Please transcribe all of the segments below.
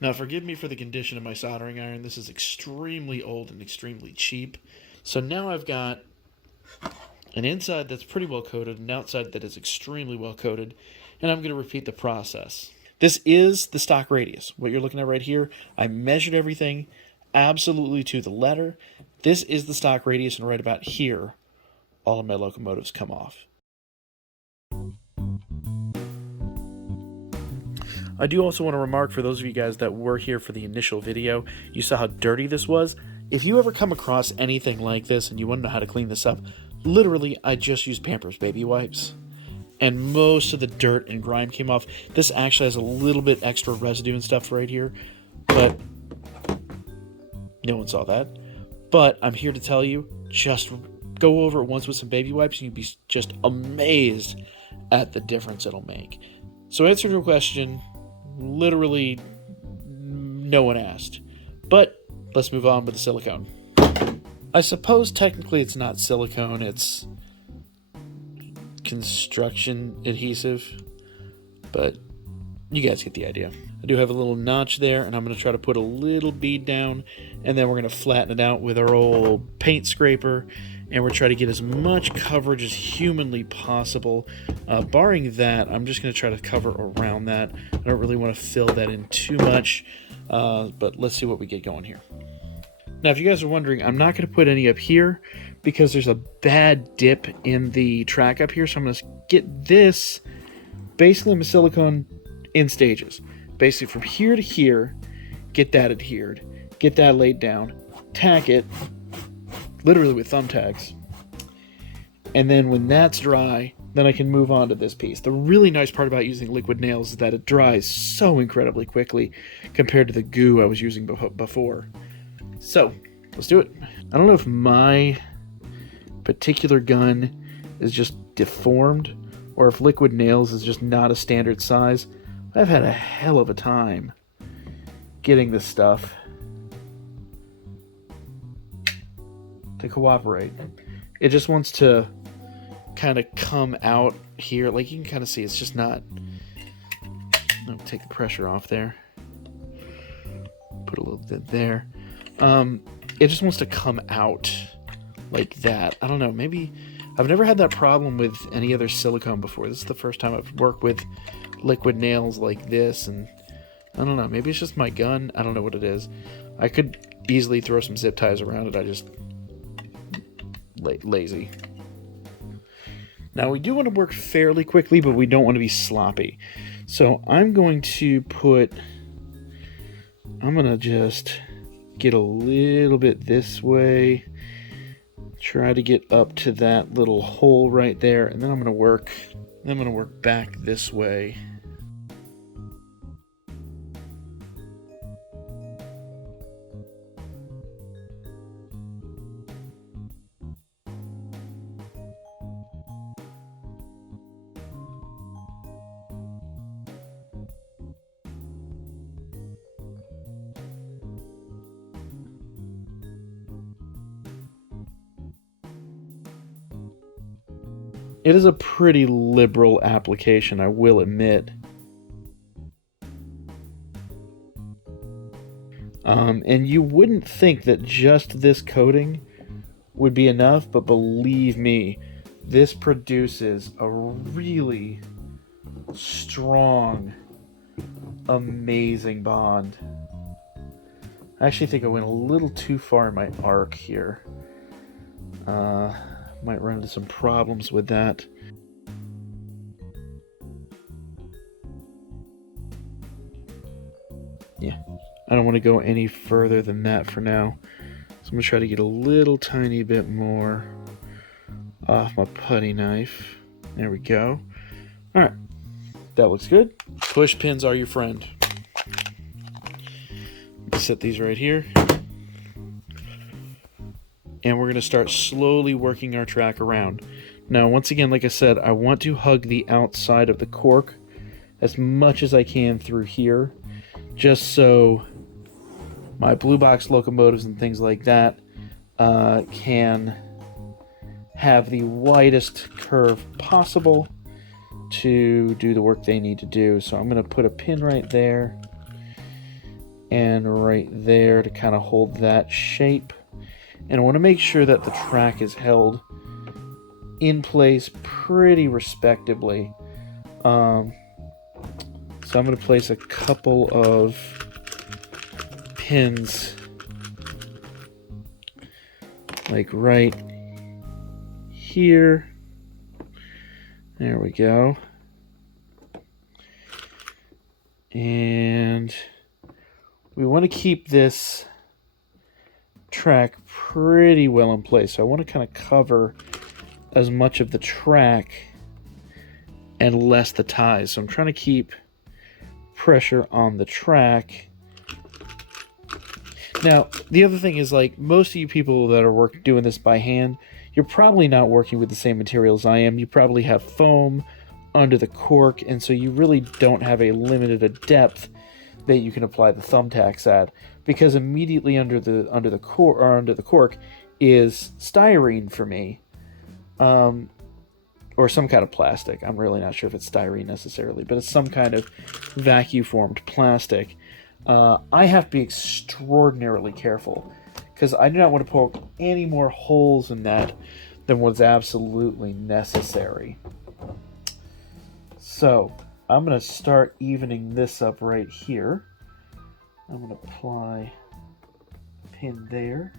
Now, forgive me for the condition of my soldering iron. This is extremely old and extremely cheap. So now I've got an inside that's pretty well coated, an outside that is extremely well coated, and I'm going to repeat the process. This is the stock radius. What you're looking at right here, I measured everything absolutely to the letter. This is the stock radius, and right about here, all of my locomotives come off. I do also want to remark, for those of you guys that were here for the initial video, you saw how dirty this was. If you ever come across anything like this and you want to know how to clean this up, literally, I just used Pampers baby wipes, and most of the dirt and grime came off. This actually has a little bit extra residue and stuff right here, but no one saw that. But I'm here to tell you, just go over it once with some baby wipes and you'll be just amazed at the difference it'll make. So answer your question, literally no one asked. But let's move on with the silicone. I suppose technically it's not silicone, it's construction adhesive, but you guys get the idea. I do have a little notch there, and I'm going to try to put a little bead down, and then we're going to flatten it out with our old paint scraper, and we're trying to get as much coverage as humanly possible. Barring that, I'm just going to try to cover around that. I don't really want to fill that in too much, but let's see what we get going here. Now, if you guys are wondering, I'm not going to put any up here because there's a bad dip in the track up here, so I'm going to get this, basically my silicone, in stages. Basically from here to here, get that adhered, get that laid down, tack it, literally with thumbtacks, and then when that's dry, then I can move on to this piece. The really nice part about using liquid nails is that it dries so incredibly quickly compared to the goo I was using before. So, let's do it. I don't know if my particular gun is just deformed or if liquid nails is just not a standard size. I've had a hell of a time getting this stuff to cooperate. It just wants to kind of come out here. Like you can kind of see, it's just not... I'll take the pressure off there. Put a little bit there. It just wants to come out like that. I don't know, maybe... I've never had that problem with any other silicone before. This is the first time I've worked with liquid nails like this, and I don't know, maybe it's just my gun. I don't know what it is. I could easily throw some zip ties around it. I just lazy. Now we do want to work fairly quickly, but we don't want to be sloppy. So I'm going to just get a little bit this way, try to get up to that little hole right there, and then I'm going to work back this way. It is a pretty liberal application, I will admit. And you wouldn't think that just this coating would be enough, but believe me, this produces a really strong, amazing bond. I actually think I went a little too far in my arc here. Might run into some problems with that. Yeah, I don't want to go any further than that for now. So I'm going to try to get a little tiny bit more off my putty knife. There we go. Alright, that looks good. Push pins are your friend. Set these right here. And we're going to start slowly working our track around. Now, once again, like I said, I want to hug the outside of the cork as much as I can through here, just so my blue box locomotives and things like that can have the widest curve possible to do the work they need to do. So I'm going to put a pin right there, and right there to kind of hold that shape. And I want to make sure that the track is held in place pretty respectably. So I'm going to place a couple of pins like right here. There we go. And we want to keep this track pretty well in place. So I want to kind of cover as much of the track and less the ties. So I'm trying to keep pressure on the track. Now, the other thing is, like, most of you people that are doing this by hand, you're probably not working with the same materials I am. You probably have foam under the cork, and so you really don't have a limited depth that you can apply the thumbtacks at, because immediately under the cork is styrene for me, or some kind of plastic. I'm really not sure if it's styrene necessarily, but it's some kind of vacuum formed plastic. I have to be extraordinarily careful because I do not want to poke any more holes in that than what's absolutely necessary. So I'm going to start evening this up right here. I'm going to apply a pin there.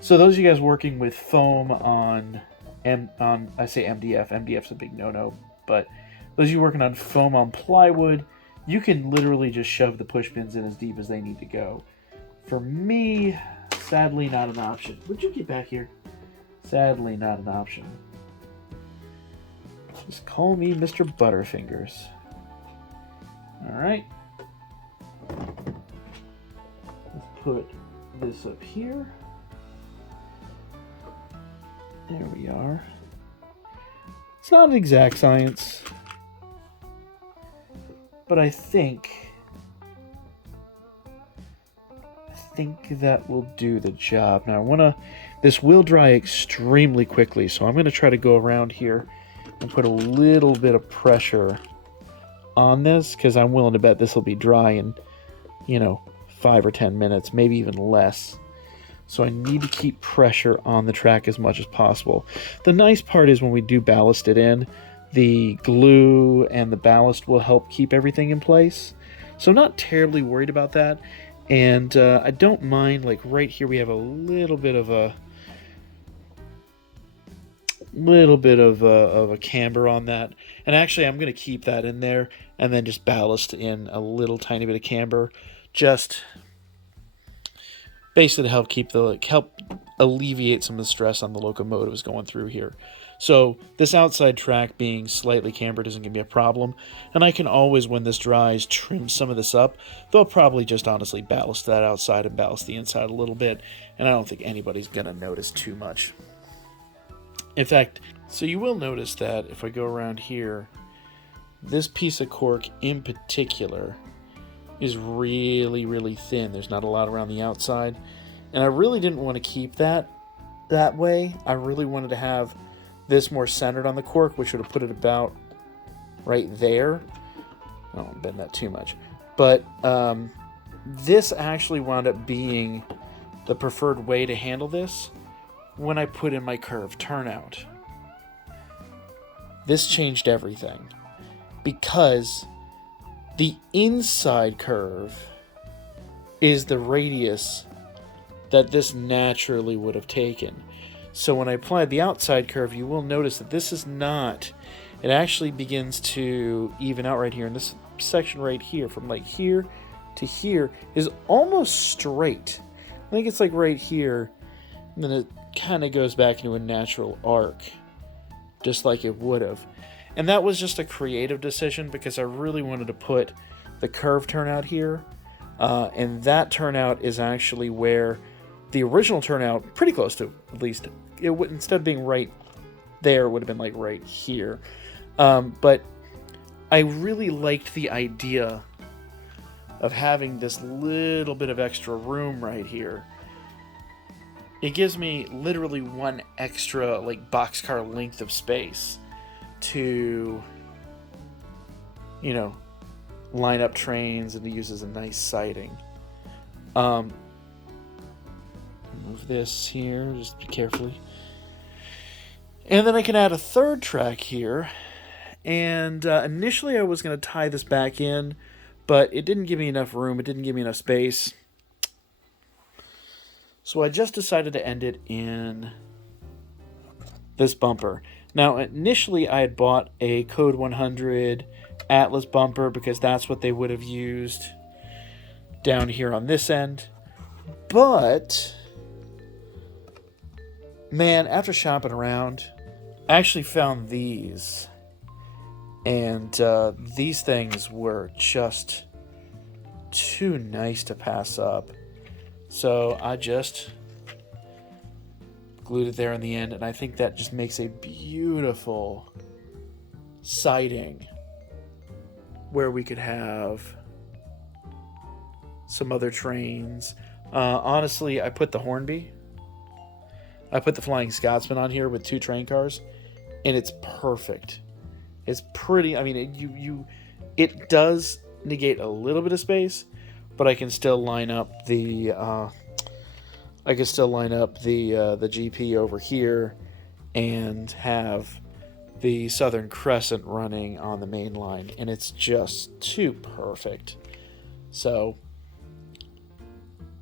So those of you guys working with foam on I say MDF. MDF's a big no-no, but those of you working on foam on plywood, you can literally just shove the push pins in as deep as they need to go. For me, sadly not an option. Would you get back here? Sadly not an option. Just call me Mr. Butterfingers. Alright. Let's put this up here. There we are. It's not an exact science, but I think that will do the job. Now this will dry extremely quickly, so I'm going to try to go around here and put a little bit of pressure on this, because I'm willing to bet this will be dry in, 5 or 10 minutes, maybe even less. So I need to keep pressure on the track as much as possible. The nice part is when we do ballast it in, the glue and the ballast will help keep everything in place. So I'm not terribly worried about that. And I don't mind, like right here we have a little bit of a camber on that. And actually I'm going to keep that in there and then just ballast in a little tiny bit of camber, just basically to help alleviate some of the stress on the locomotives going through here. So this outside track being slightly cambered isn't going to be a problem. And I can always, when this dries, trim some of this up. Though I'll probably just honestly ballast that outside and ballast the inside a little bit. And I don't think anybody's going to notice too much. In fact, so you will notice that if I go around here, this piece of cork in particular is really, really thin. There's not a lot around the outside. And I really didn't want to keep that way. I really wanted to have this more centered on the cork, which would have put it about right there. I don't want to bend that too much. But this actually wound up being the preferred way to handle this when I put in my curved turnout. This changed everything, because the inside curve is the radius that this naturally would have taken. So when I applied the outside curve, you will notice that this is not, it actually begins to even out right here. And this section right here, from like here to here, is almost straight. I think it's like right here, and then it kind of goes back into a natural arc, just like it would have. And that was just a creative decision, because I really wanted to put the curve turnout here. And that turnout is actually where the original turnout, pretty close to, at least, it would, instead of being right there, it would have been like right here. But I really liked the idea of having this little bit of extra room right here. It gives me literally one extra like boxcar length of space to, line up trains and to use as a nice siding. Move this here, just carefully. And then I can add a third track here. And initially I was going to tie this back in, but it didn't give me enough room. It didn't give me enough space. So I just decided to end it in this bumper. Now, initially I had bought a Code 100 Atlas bumper because that's what they would have used down here on this end. But, man, after shopping around, I actually found these. And these things were just too nice to pass up. So I just glued it there in the end, and I think that just makes a beautiful siding where we could have some other trains. Honestly, I put the Hornby. I put the Flying Scotsman on here with 2 train cars, and it's perfect. It's pretty. I mean, it does negate a little bit of space, but I can still line up the the GP over here and have the Southern Crescent running on the main line, and it's just too perfect. So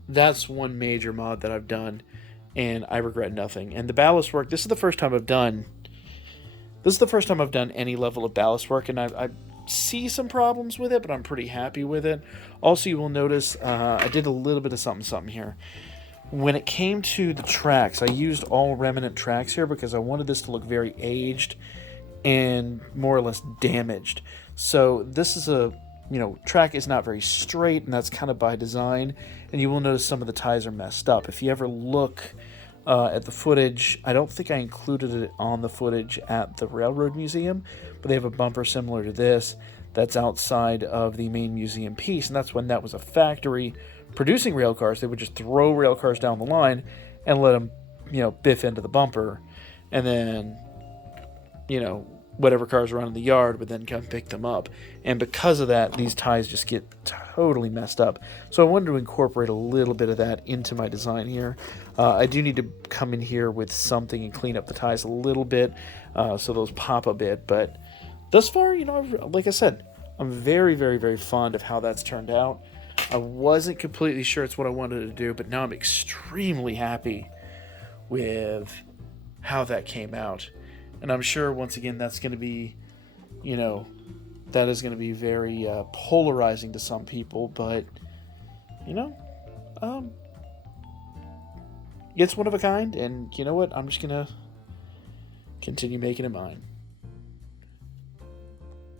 that's one major mod that I've done, and I regret nothing. And the ballast work, this is the first time I've done any level of ballast work, and I see some problems with it, but I'm pretty happy with it. Also, you will notice I did a little bit of something here. When it came to the tracks, I used all remnant tracks here because I wanted this to look very aged and more or less damaged. So this is track is not very straight, and that's kind of by design. And you will notice some of the ties are messed up. If you ever look at the footage, I don't think I included it on the footage at the Railroad Museum, but they have a bumper similar to this that's outside of the main museum piece, and that's when that was a factory producing rail cars. They would just throw rail cars down the line and let them, biff into the bumper, and then, whatever cars around in the yard would then come pick them up. And because of that, these ties just get totally messed up. So I wanted to incorporate a little bit of that into my design here. I do need to come in here with something and clean up the ties a little bit so those pop a bit. But thus far, like I said, I'm very, very, very fond of how that's turned out. I wasn't completely sure it's what I wanted to do, but now I'm extremely happy with how that came out. And I'm sure, once again, that's going to be, that is going to be very polarizing to some people. But, it's one of a kind. And you know what? I'm just going to continue making it mine.